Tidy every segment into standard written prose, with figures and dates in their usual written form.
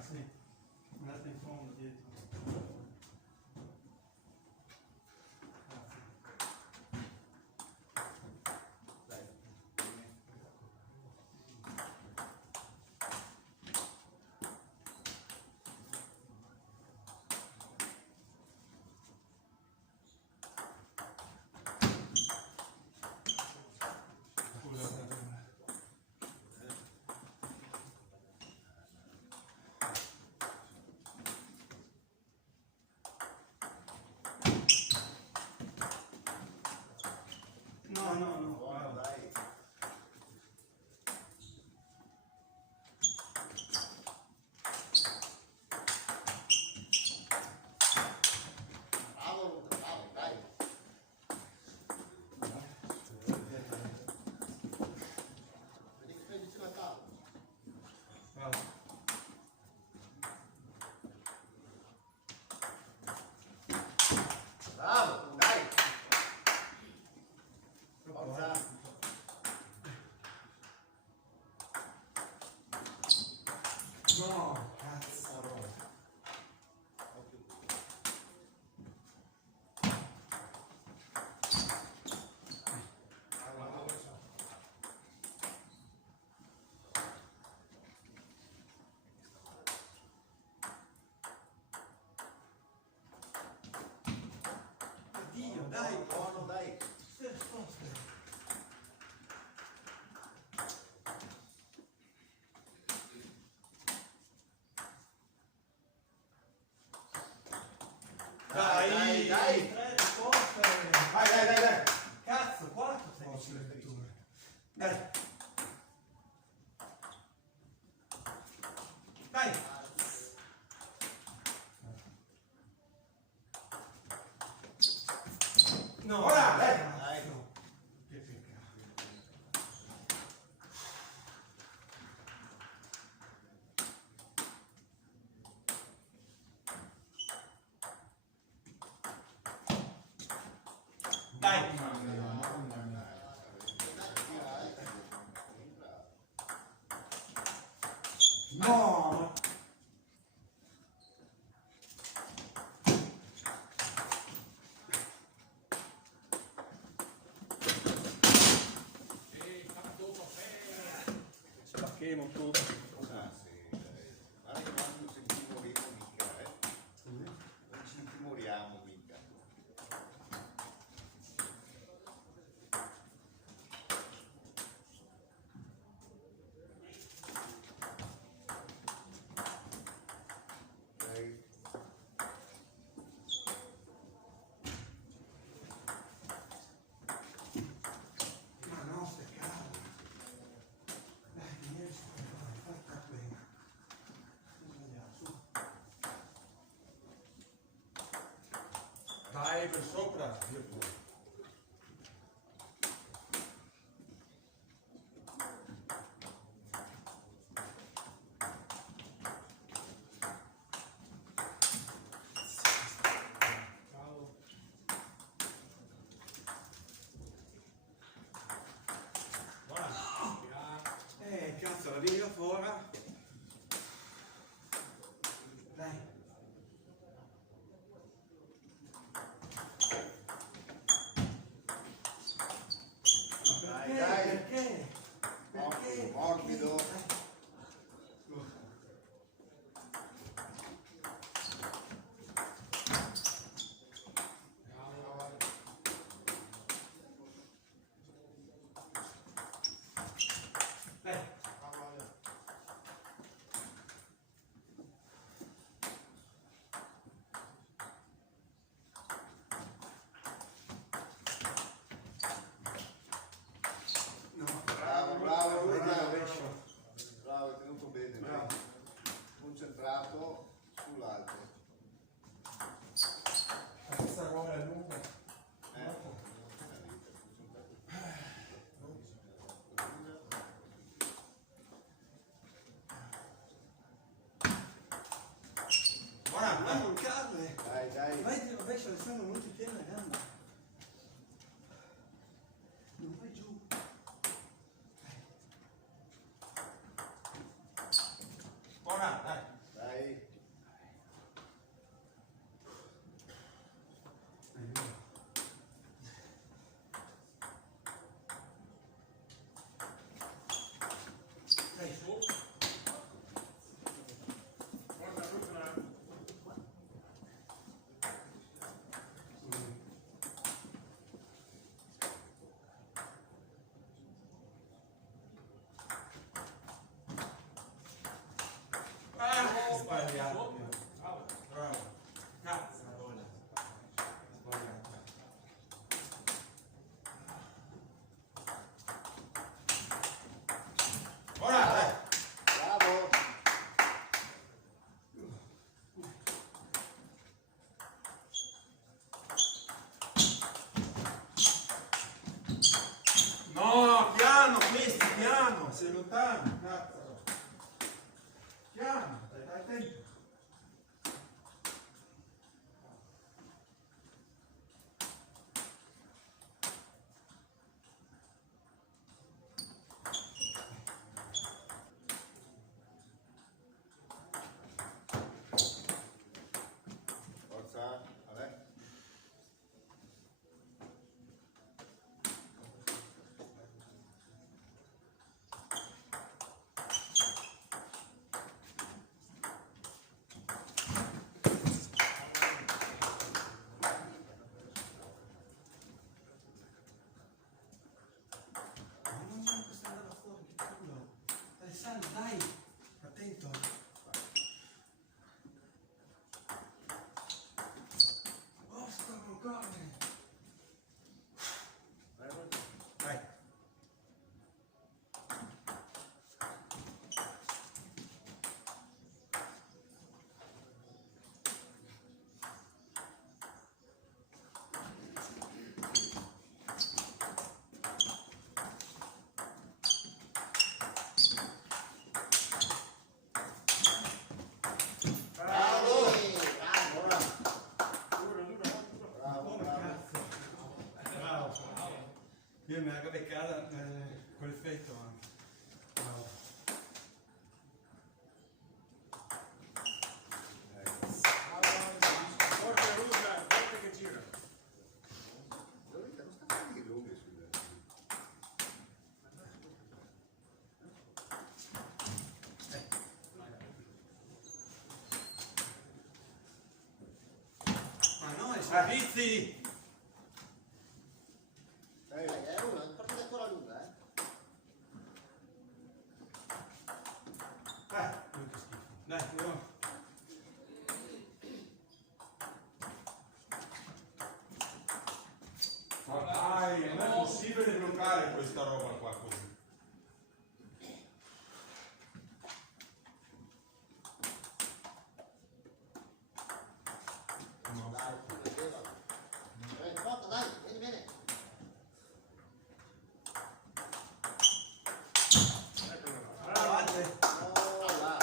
Sì, andate in fondo dietro. No, no, no. Buono, dai. Bravo, bravo, dai. Vedi che fai vicino a tavola. Bravo. Bravo, dai. Forza. No, cazzo. Dio, dai, Buono, dai. queste risposte. Dai, dai. 3 risposte. Vai, dai, dai, dai. Cazzo, 4 sei addirittura. Dai. Dai. No, Ora, dai. dai. No. Che peccato. Dai. No. Spaccheremo tutto. Ah, sì, dai. Guarda che non ci timoriamo mica, Non ci timoriamo mica. Dai. Ma no, peccato. Dai, niente, fatta bene. Sbagliato, su. Vai per sopra, io pure. Bravo. Cazzo, la vieni da fuori. Dai. Ma Dai, dai. perché? Perché? Morbido. Scusa. Dai. No. Bravo, bravo, lui Bravo. bravo, è tenuto bene. Bravo. Dai. Concentrato sull'altro. Questa roba è lunga. Guarda, vai non cadere. Dai, dai. Vai di rovescio, Alessandro, non ti tiene la gamba. Non vai giù. Ora, dai. Dai. No, piano, questi, piano, sei lontano, cazzo. Piano, dai tempo. Forza, vabbè. Non c'è questa andata fuori, che culo. Dai, sali, dai. Attento. Basta, con calma. Dai. Bravo! Bravo! Bravo, Come bravo. cazzo? Bravo. Io mi ero beccata quell'effetto anche. Bravo. Forte rusa, forte che gira. Non sta facendo che lunghe sul... Ma no, i servizi! È una partita ancora lunga, eh? Che schifo. Dai, andiamo. Ma dai, non è possibile bloccare questa roba qua così. No. Dai, metteva. Porta, dai, vieni bene. Avanti. Oh, là.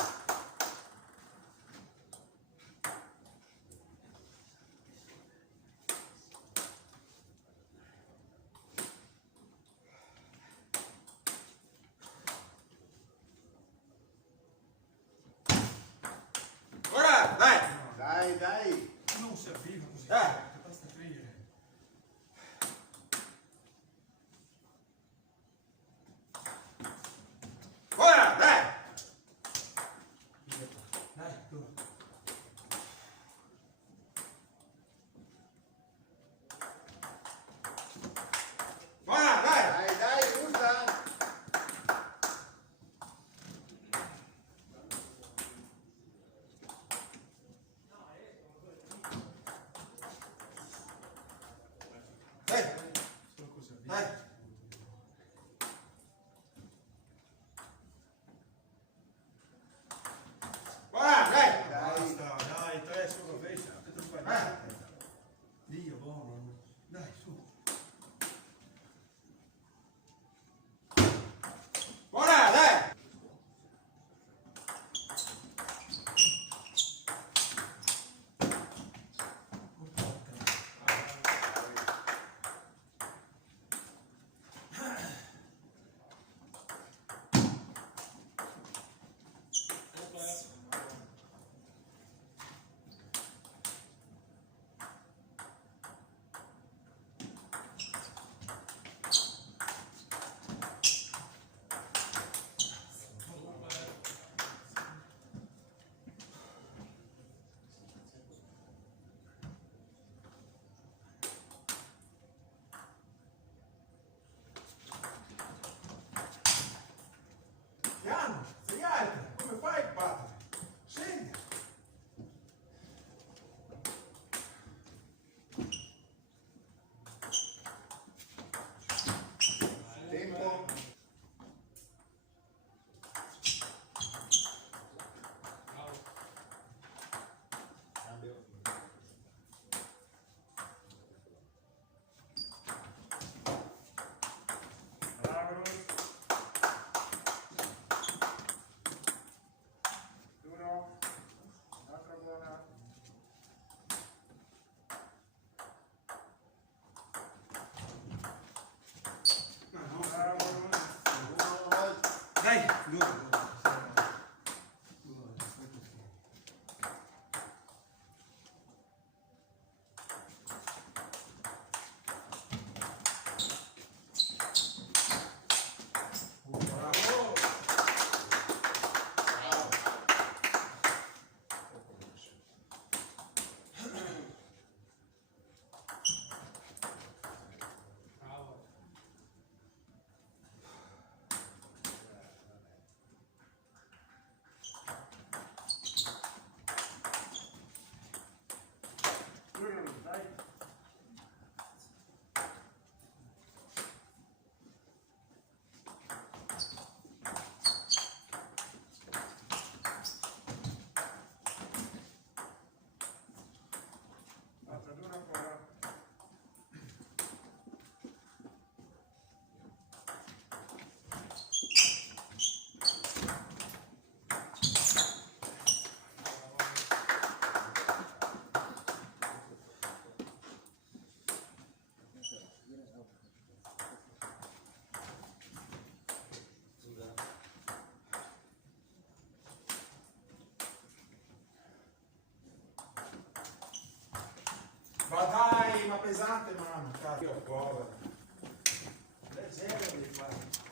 Ma dai, ma pesante mano, cazzo, povero. Leggero devi fare.